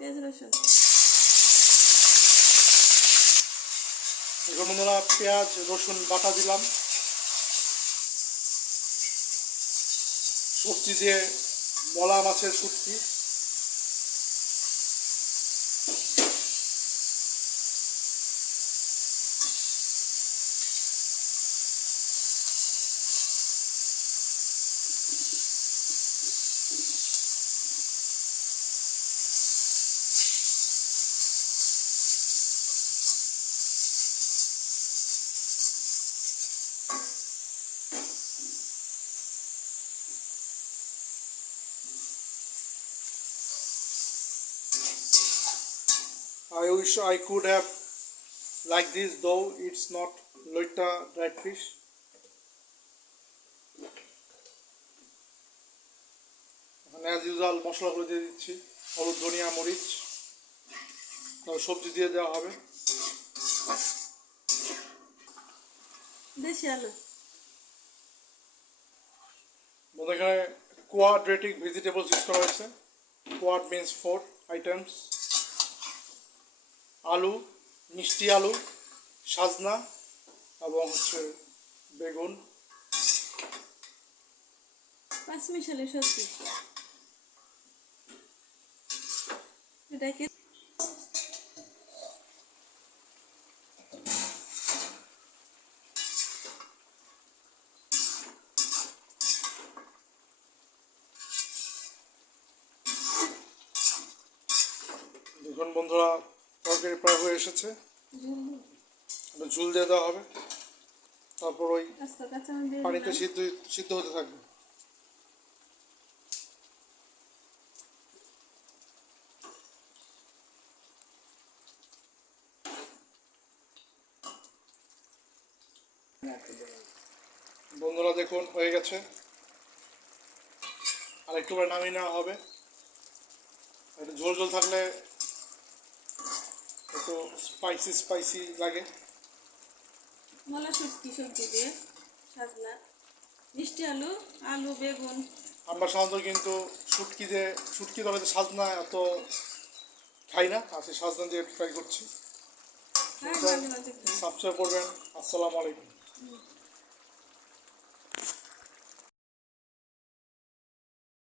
পেঁয়াজ রসুন এখন বন্ধুরা পেঁয়াজ রসুন বাটা দিলাম, সবজি দিয়ে মলা মাছের শুটকি। I wish I could have like this, though it's not loita dried fish. এখানে অ্যাজ ইউজুয়াল মশলাগুলো দিয়ে দিচ্ছি, হলুদ ধনিয়া মরিচ, তারপর সবজি দিয়ে দেওয়া হবে। দেশি আলু বন্ধু এখানে কোয়াড্রেটিক ভেজিটেবলস ইউজ করা হয়েছে। কোয়াড মিনস 4 আইটেমস: আলু, মিষ্টি আলু, সাজনা এবং হচ্ছে বেগুন। পাঁচমিশালি সবজি এটাকে দেখুন বন্ধুরা, তরকারি প্রায় হয়ে এসেছে, ঝুল দিয়ে দেওয়া হবে, তারপর ওই পানিতে সিদ্ধ হতে থাকবে। বন্ধুরা দেখুন হয়ে গেছে, আর একটু করে নামিয়ে নেওয়া হবে। একটু ঝোল ঝোল থাকলে একটু স্পাইসি স্পাইসি লাগে। মলা শুটকি সবজি দিয়ে সাজনা, মিষ্টি আলু, আলু বেগুন। আমরা সাধারণত কিন্তু শুটকি তবে সাজনা এত খাই না, আজকে সাজনা দিয়ে ট্রাই করছি। সাবস্ক্রাইব করবেন। আসসালামু আলাইকুম।